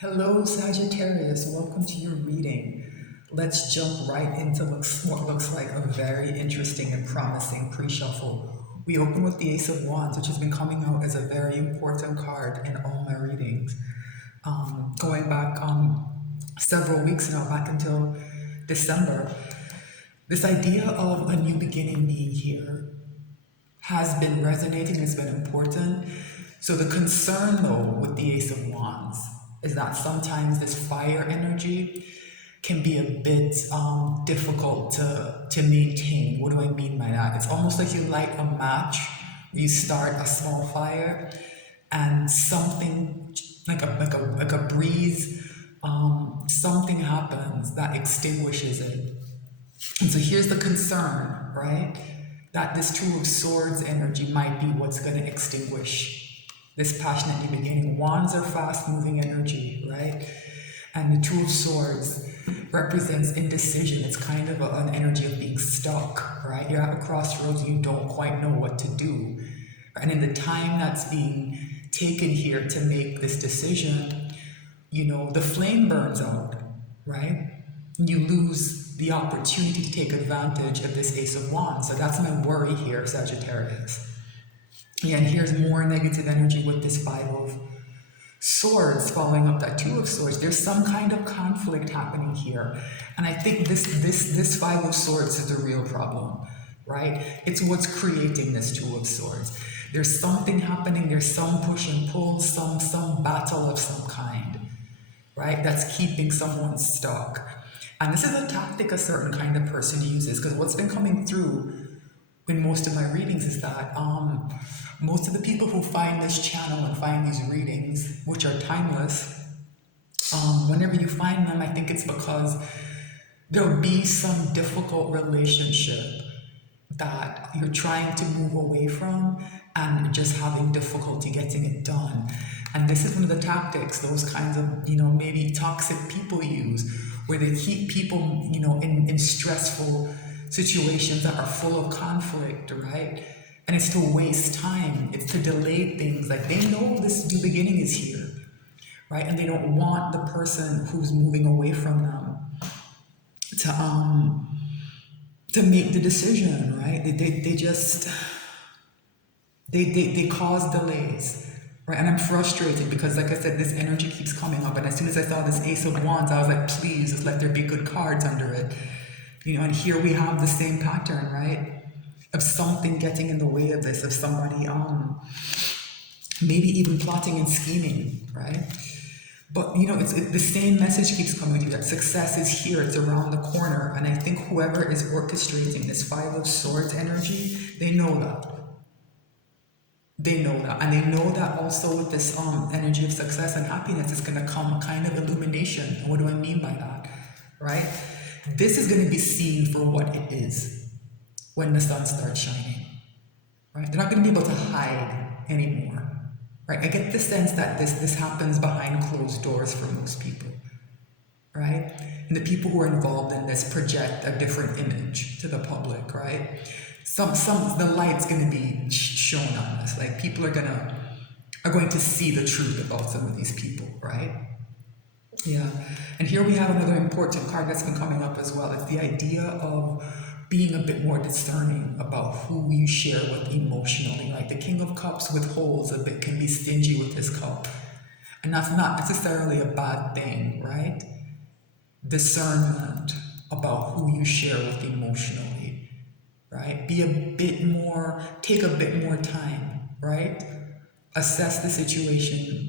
Hello, Sagittarius. Welcome to your reading. Let's jump right into what looks like a very interesting and promising pre-shuffle. We open with the Ace of Wands, which has been coming out as a very important card in all my readings. Going back several weeks now, back until December, this idea of a new beginning being here has been resonating, it's been important. So the concern though with the Ace of Wands is that sometimes this fire energy can be a bit difficult to maintain. What do I mean by that? It's almost like you light a match, you start a small fire, and something like a breeze, something happens that extinguishes it. And so here's the concern, right? That this Two of Swords energy might be what's going to extinguish this passionate new beginning. Wands are fast moving energy, right? And the Two of Swords represents indecision. It's kind of an energy of being stuck, right? You're at a crossroads, you don't quite know what to do. And in the time that's being taken here to make this decision, the flame burns out, right? You lose the opportunity to take advantage of this Ace of Wands. So that's my worry here, Sagittarius. Yeah, and here's more negative energy with this Five of Swords following up that Two of Swords. There's some kind of conflict happening here. And I think this Five of Swords is the real problem, right? It's what's creating this Two of Swords. There's something happening, there's some push and pull, some battle of some kind, right? That's keeping someone stuck. And this is a tactic a certain kind of person uses, because what's been coming through in most of my readings is that most of the people who find this channel and find these readings, which are timeless, whenever you find them, I think it's because there'll be some difficult relationship that you're trying to move away from and just having difficulty getting it done. And this is one of the tactics those kinds of, maybe toxic people use, where they keep people, in stressful situations that are full of conflict, right? And it's to waste time, it's to delay things. Like they know this new beginning is here, right? And they don't want the person who's moving away from them to make the decision, right? They cause delays, right? And I'm frustrated because, like I said, this energy keeps coming up. And as soon as I saw this Ace of Wands, I was like, please, just let there be good cards under it. And here we have the same pattern, right? Of something getting in the way of this, of somebody maybe even plotting and scheming, right? But the same message keeps coming to you that success is here, it's around the corner. And I think whoever is orchestrating this Five of Swords energy, they know that. They know that. And they know that also with this energy of success and happiness, it's going to come a kind of illumination. And what do I mean by that? Right? This is going to be seen for what it is when the sun starts shining. Right? They're not going to be able to hide anymore. Right? I get the sense that this happens behind closed doors for most people. Right? And the people who are involved in this project a different image to the public, right? The light's going to be shown on this. Like people are going to see the truth about some of these people, right? Yeah. And here we have another important card that's been coming up as well. It's the idea of being a bit more discerning about who you share with emotionally. Like the King of Cups withholds a bit, can be stingy with his cup. And that's not necessarily a bad thing, right? Discernment about who you share with emotionally, right? Take a bit more time, right? Assess the situation,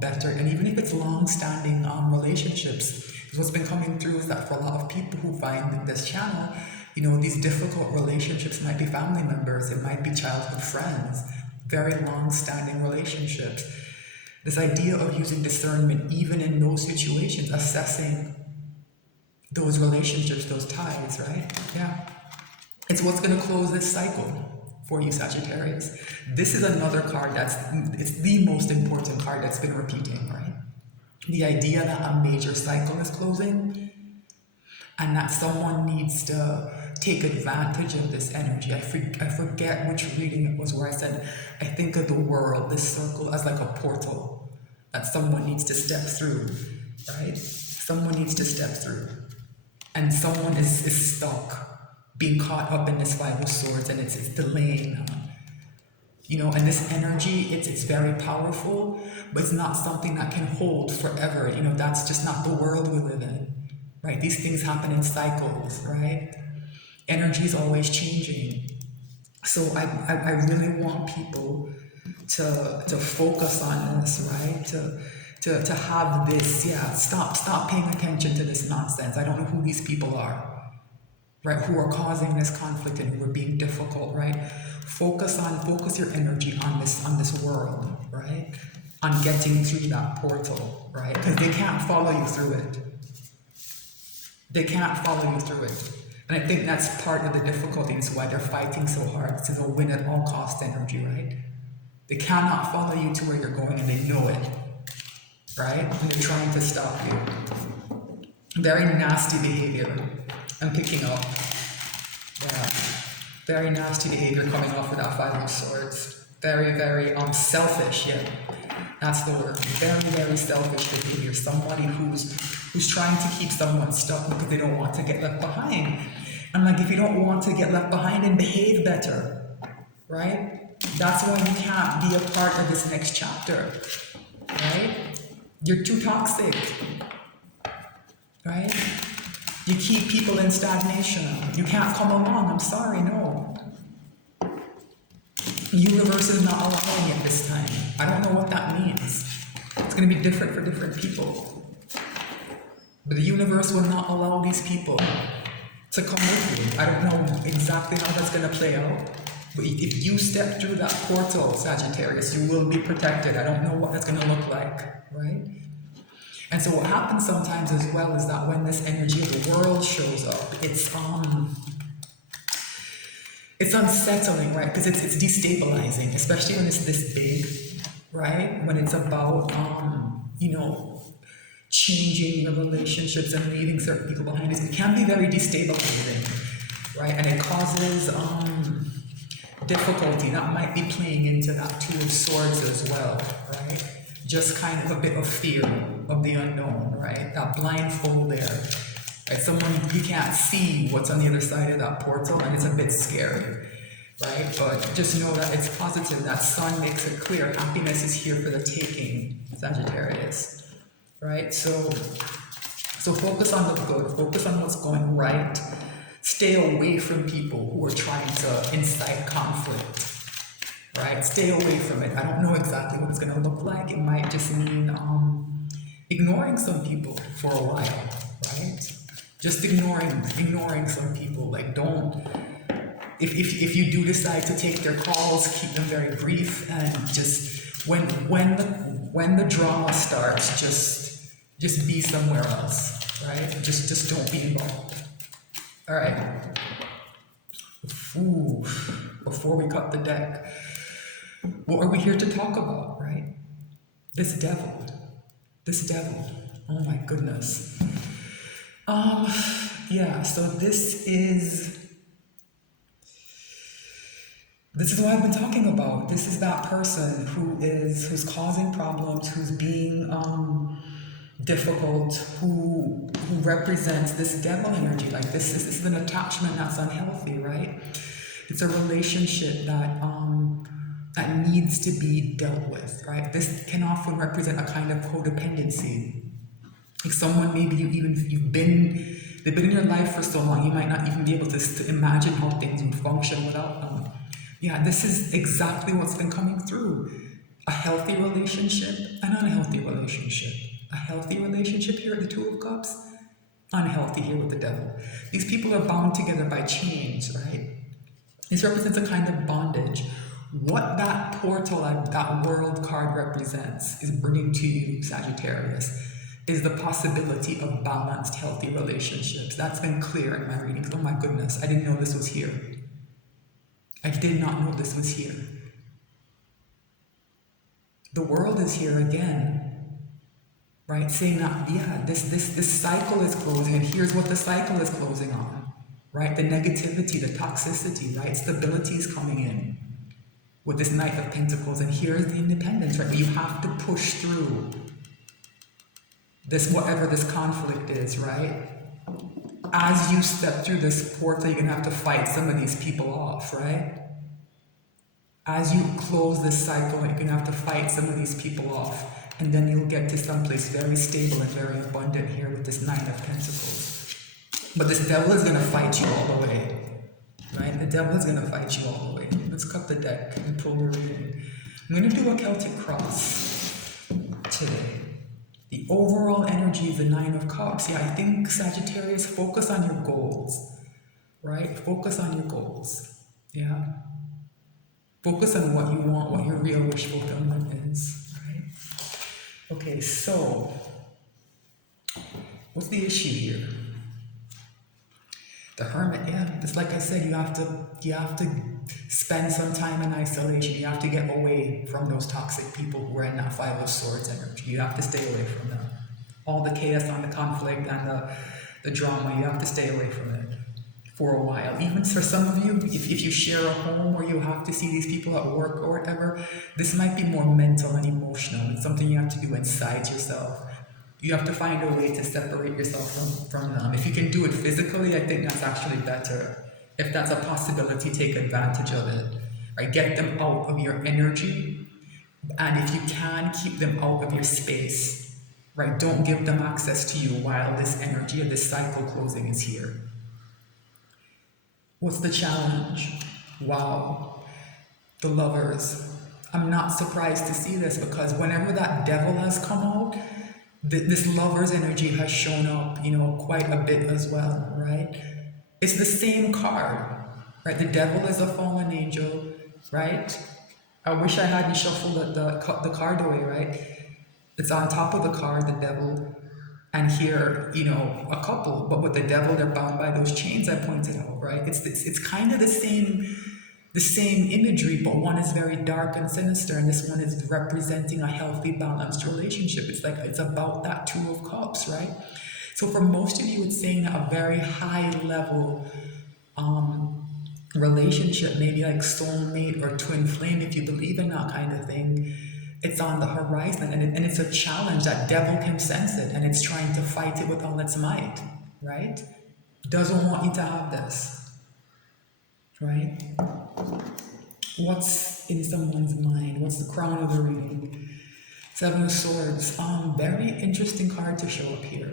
better. And even if it's long-standing relationships, because what's been coming through is that for a lot of people who find this channel, these difficult relationships might be family members, it might be childhood friends, very long-standing relationships. This idea of using discernment, even in those situations, assessing those relationships, those ties, right? Yeah. It's what's going to close this cycle for you, Sagittarius. This is another card it's the most important card that's been repeating, right? The idea that a major cycle is closing and that someone needs to take advantage of this energy. I forget which reading it was where I said, I think of the world, this circle, as like a portal. that someone needs to step through, right? Someone needs to step through. And someone is stuck, being caught up in this Five of Swords, and it's delaying them. And this energy, it's very powerful, but it's not something that can hold forever. That's just not the world we live in, right? These things happen in cycles, right? Energy is always changing. So I really want people to focus on this, right? To have this, stop paying attention to this nonsense. I don't know who these people are, right? Who are causing this conflict and who are being difficult, right? Focus your energy on this world, right? On getting through that portal, right? Because they can't follow you through it. They can't follow you through it. And I think that's part of the difficulty. It's why they're fighting so hard. It's a win at all cost energy, right? They cannot follow you to where you're going, and they know it, right? And they're trying to stop you. Very nasty behavior I'm picking up. Yeah. Very nasty behavior coming off with that Five of Swords. Very, very selfish, yeah. That's the word. Very, very selfish behavior. Somebody who's trying to keep someone stuck because they don't want to get left behind. I'm like, if you don't want to get left behind, then behave better, right? That's why you can't be a part of this next chapter, right? You're too toxic, right? You keep people in stagnation. You can't come along. I'm sorry, no. The universe is not allowing it this time. I don't know what that means. It's going to be different for different people. But the universe will not allow these people to come with you. I don't know exactly how that's going to play out. But if you step through that portal, Sagittarius, you will be protected. I don't know what that's going to look like, right? And so what happens sometimes as well is that when this energy of the world shows up, it's unsettling, right? Because it's destabilizing, especially when it's this big, right? When it's about, changing your relationships and leaving certain people behind. It can be very destabilizing, right? And it causes difficulty. That might be playing into that Two of Swords as well, right? Just kind of a bit of fear of the unknown, right? That blindfold there, right? Someone, you can't see what's on the other side of that portal, and it's a bit scary, right? But just know that it's positive. That sun makes it clear. Happiness is here for the taking, Sagittarius, right? So focus on the good. Focus on what's going right. Stay away from people who are trying to incite conflict. Right? Stay away from it. I don't know exactly what it's going to look like. It might just mean ignoring some people for a while, right? Just ignoring some people. Like, don't. If you do decide to take their calls, keep them very brief, and just when the drama starts, just be somewhere else, right? Just don't be involved. All right. Ooh, before we cut the deck. What are we here to talk about, right? This devil. Oh my goodness. So this is what I've been talking about. This is that person who's causing problems, who's being difficult, who represents this devil energy. Like this is an attachment that's unhealthy, right? It's a relationship that needs to be dealt with, right? This can often represent a kind of codependency. Like someone, maybe they've been in your life for so long, you might not even be able to imagine how things would function without them. Yeah, this is exactly what's been coming through. A healthy relationship, an unhealthy relationship. A healthy relationship here at the Two of Cups, unhealthy here with the Devil. These people are bound together by chains, right? This represents a kind of bondage. What that portal, that world card represents, is bringing to you, Sagittarius, is the possibility of balanced, healthy relationships. That's been clear in my readings. Oh my goodness, I didn't know this was here. I did not know this was here. The world is here again, right? Saying that, this cycle is closing, and here's what the cycle is closing on, right? The negativity, the toxicity, right? Stability is coming in. with this Knight of Pentacles, and here's the Independence, right? You have to push through this, whatever this conflict is, right? As you step through this portal, you're gonna have to fight some of these people off, right? As you close this cycle, you're gonna have to fight some of these people off, and then you'll get to someplace very stable and very abundant here with this Nine of Pentacles. But this devil is gonna fight you all the way, right? The devil is gonna fight you all the way. Let's cut the deck and pull the reading. I'm gonna do a Celtic cross today. The overall energy is the Nine of Cups. Yeah, I think Sagittarius, focus on your goals, right? Focus on your goals, yeah? Focus on what you want, what your real wish fulfillment is, right? Okay, so what's the issue here? The Hermit, yeah, just like I said, you have to spend some time in isolation. You have to get away from those toxic people who are in that Five of Swords energy. You have to stay away from them. All the chaos and the conflict and the drama, you have to stay away from it for a while. Even for some of you, if you share a home or you have to see these people at work or whatever, this might be more mental and emotional. It's something you have to do inside yourself. You have to find a way to separate yourself from them. If you can do it physically, I think that's actually better. If that's a possibility, take advantage of it. Right? Get them out of your energy. And if you can, keep them out of your space. Right? Don't give them access to you while this energy of this cycle closing is here. What's the challenge? Wow. The Lovers. I'm not surprised to see this, because whenever that devil has come out, this Lover's energy has shown up, quite a bit as well, right? It's the same card, right? The devil is a fallen angel, right? I wish I hadn't shuffled the card away, right? It's on top of the card, the devil, and here, a couple. But with the devil, they're bound by those chains I pointed out, right? It's kind of the same imagery, but one is very dark and sinister, and this one is representing a healthy, balanced relationship. It's about that Two of Cups, right? So for most of you, it's saying that a very high level relationship, maybe like soulmate or twin flame, if you believe in that kind of thing, it's on the horizon, and it's a challenge. That devil can sense it, and it's trying to fight it with all its might, right? Doesn't want you to have this, right? What's in someone's mind? What's the crown of the reading? Seven of Swords. Very interesting card to show up here.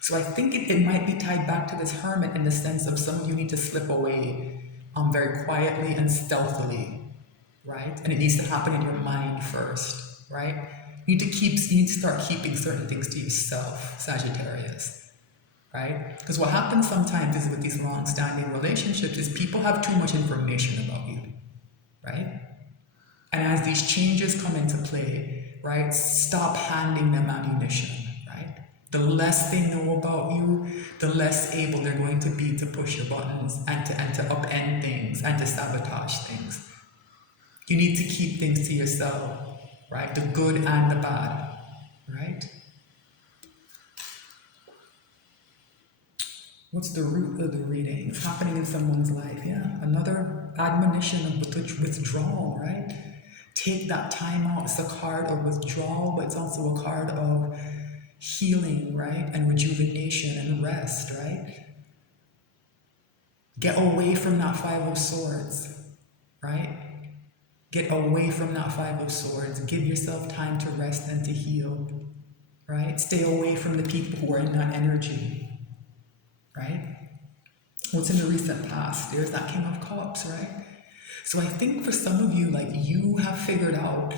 So I think it might be tied back to this Hermit, in the sense of some of you need to slip away very quietly and stealthily, right? And it needs to happen in your mind first, right? You need to start keeping certain things to yourself, Sagittarius, right? Because what happens sometimes is with these long-standing relationships is people have too much information about you, right? And as these changes come into play, right, stop handing them ammunition, right? The less they know about you, the less able they're going to be to push your buttons and to upend things and to sabotage things. You need to keep things to yourself, right? The good and the bad, right? What's the root of the reading? It's happening in someone's life, yeah. Another admonition of withdrawal, right? Take that time out. It's a card of withdrawal, but it's also a card of healing, right? And rejuvenation and rest, right? Get away from that Five of Swords, right? Get away from that Five of Swords. Give yourself time to rest and to heal, right? Stay away from the people who are in that energy, right? What's in the recent past? There's that King of Cups, right? So I think for some of you, you have figured out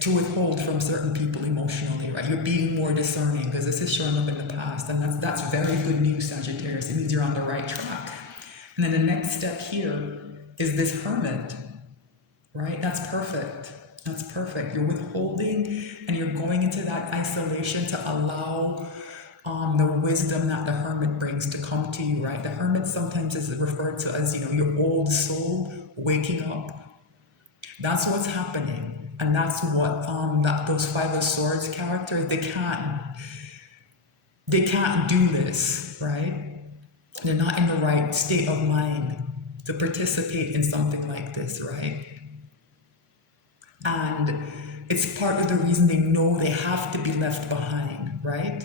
to withhold from certain people emotionally, right? You're being more discerning, because this is showing up in the past, and that's very good news, Sagittarius. It means you're on the right track. And then the next step here is this Hermit, right? That's perfect. That's perfect. You're withholding and you're going into that isolation to allow the wisdom that the Hermit brings to come to you, right? The Hermit sometimes is referred to as, your old soul waking up. That's what's happening. And that's what those Five of Swords characters, they can't do this, right? They're not in the right state of mind to participate in something like this, right? And it's part of the reason they know they have to be left behind, right?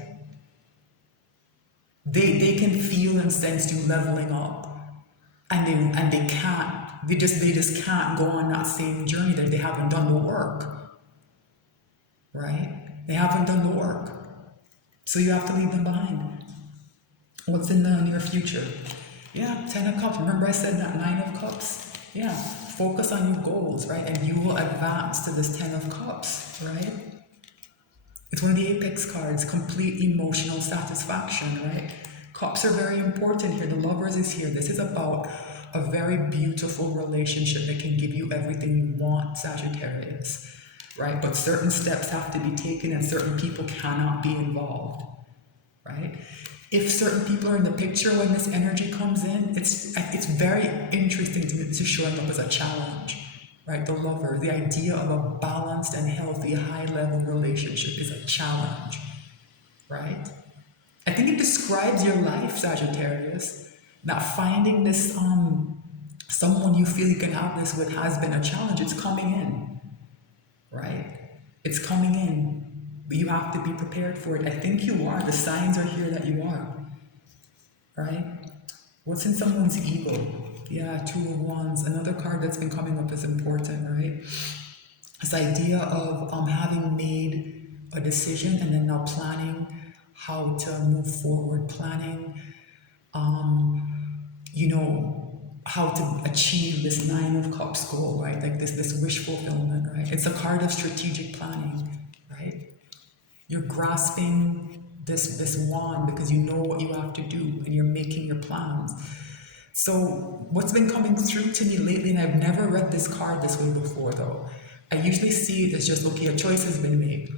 They can feel and sense you leveling up, and they can't. They just can't go on that same journey that they haven't done the work, right? They haven't done the work, so you have to leave them behind. What's in the near future? Yeah, 10 of Cups. Remember I said that 9 of Cups? Yeah, focus on your goals, right? And you will advance to this 10 of Cups, right? It's one of the apex cards, complete emotional satisfaction, right? Cups are very important here. The Lovers is here. This is about a very beautiful relationship that can give you everything you want, Sagittarius, right? But certain steps have to be taken and certain people cannot be involved, right? If certain people are in the picture when this energy comes in, it's very interesting to me. This is showing up as a challenge, right? The Lover, the idea of a balanced and healthy, high-level relationship is a challenge, right? I think it describes your life, Sagittarius. That finding this someone you feel you can have this with has been a challenge. It's coming in, right? It's coming in, but you have to be prepared for it. I think you are. The signs are here that you are, right? What's in someone's ego? Yeah, 2 of Wands. Another card that's been coming up is important, right? This idea of having made a decision and then now planning how to move forward, planning, you know, how to achieve this 9 of Cups goal, right? Like this wish fulfillment, right? It's a card of strategic planning, right? You're grasping this wand because you know what you have to do and you're making your plans. So what's been coming through to me lately, and I've never read this card this way before though. I usually see it as just, okay, a choice has been made.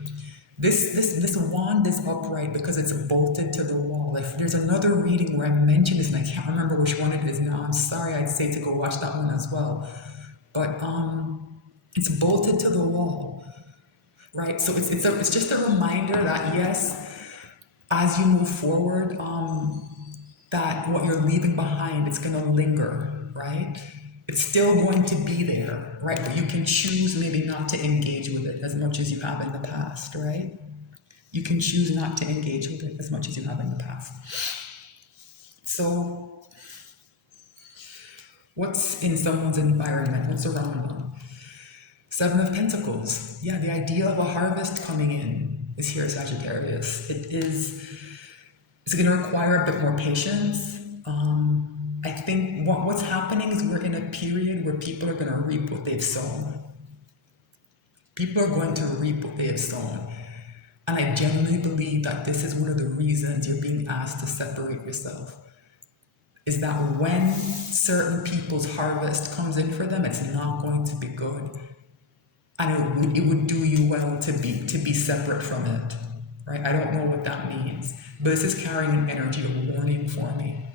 This wand is upright because it's bolted to the wall. If there's another reading where I mentioned this and I can't remember which one it is now, I'm sorry, I'd say to go watch that one as well. But it's bolted to the wall, right? So it's just a reminder that yes, as you move forward, that what you're leaving behind, it's gonna linger, right? It's still going to be there, right? But you can choose maybe not to engage with it as much as you have in the past, right? You can choose not to engage with it as much as you have in the past. So, what's in someone's environment? What's around them? 7 of Pentacles. Yeah, the idea of a harvest coming in is here, Sagittarius. It's going to require a bit more patience. I think what's happening is we're in a period where people are going to reap what they've sown. People are going to reap what they have sown. And I genuinely believe that this is one of the reasons you're being asked to separate yourself. Is that when certain people's harvest comes in for them, it's not going to be good. And it would do you well to be separate from it. Right? I don't know what that means. But this is carrying an energy of warning for me.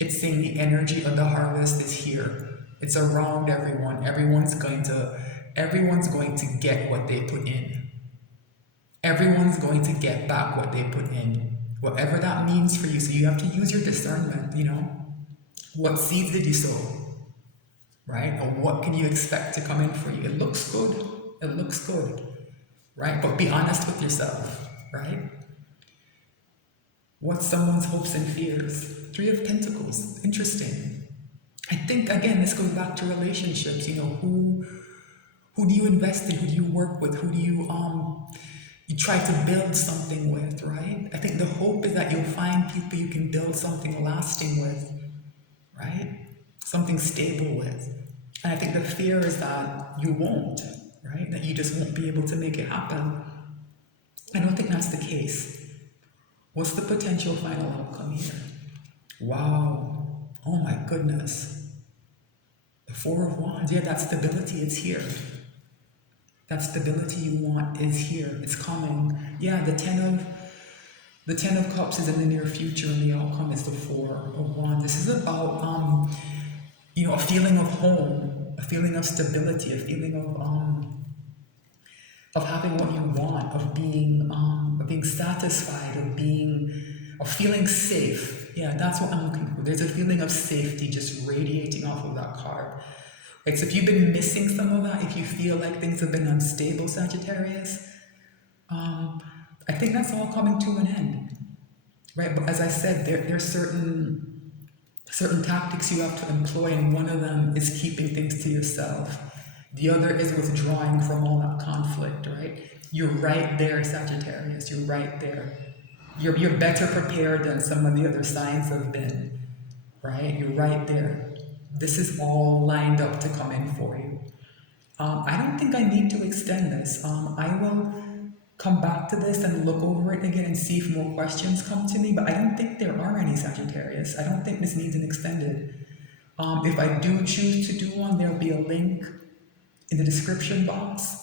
It's saying the energy of the harvest is here. It's around everyone. Everyone's going to get what they put in. Everyone's going to get back what they put in. Whatever that means for you. So you have to use your discernment, you know. What seeds did you sow? Right? Or what can you expect to come in for you? It looks good. It looks good. Right? But be honest with yourself. Right? What's someone's hopes and fears? 3 of Pentacles. Interesting. I think, again, this goes back to relationships. You know, who do you invest in? Who do you work with? Who do you try to build something with, right? I think the hope is that you'll find people you can build something lasting with, right? Something stable with. And I think the fear is that you won't, right? That you just won't be able to make it happen. I don't think that's the case. What's the potential final outcome here? Wow. Oh my goodness. The 4 of Wands. Yeah, that stability is here. That stability you want is here. It's coming. Yeah, the 10 of Cups is in the near future and the outcome is the 4 of Wands. This is about you know, a feeling of home, a feeling of stability, a feeling of having what you want, of being satisfied, of feeling safe. Yeah, that's what I'm looking for. There's a feeling of safety just radiating off of that card. Right? So if you've been missing some of that, if you feel like things have been unstable, Sagittarius, I think that's all coming to an end. Right? But as I said, there's certain tactics you have to employ, and one of them is keeping things to yourself. The other is withdrawing from all that conflict, right? You're right there, Sagittarius. You're right there. You're better prepared than some of the other signs have been, right? You're right there. This is all lined up to come in for you. I don't think I need to extend this. I will come back to this and look over it again and see if more questions come to me, but I don't think there are any, Sagittarius. I don't think this needs an extended. If I do choose to do one, there'll be a link in the description box.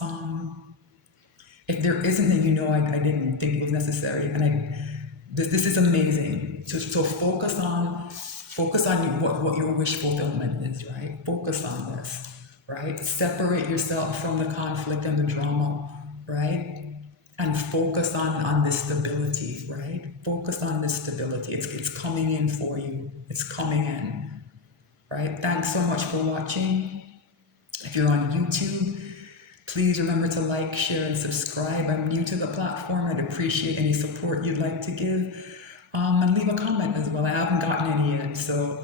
If there isn't, then you know I didn't think it was necessary, and this is amazing. So focus on what your wish fulfillment is, right? Focus on this, right? Separate yourself from the conflict and the drama, right? And focus on this stability, right? Focus on this stability. It's coming in for you. It's coming in, right? Thanks so much for watching. If you're on YouTube, please remember to like, share, and subscribe. I'm new to the platform. I'd appreciate any support you'd like to give. And leave a comment as well. I haven't gotten any yet, so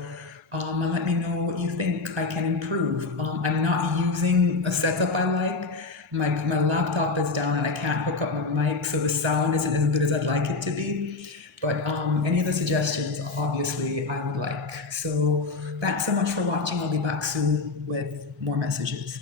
and let me know what you think I can improve. I'm not using a setup I like. My laptop is down and I can't hook up my mic, so the sound isn't as good as I'd like it to be. But any of the suggestions, obviously, I would like. So thanks so much for watching. I'll be back soon with more messages.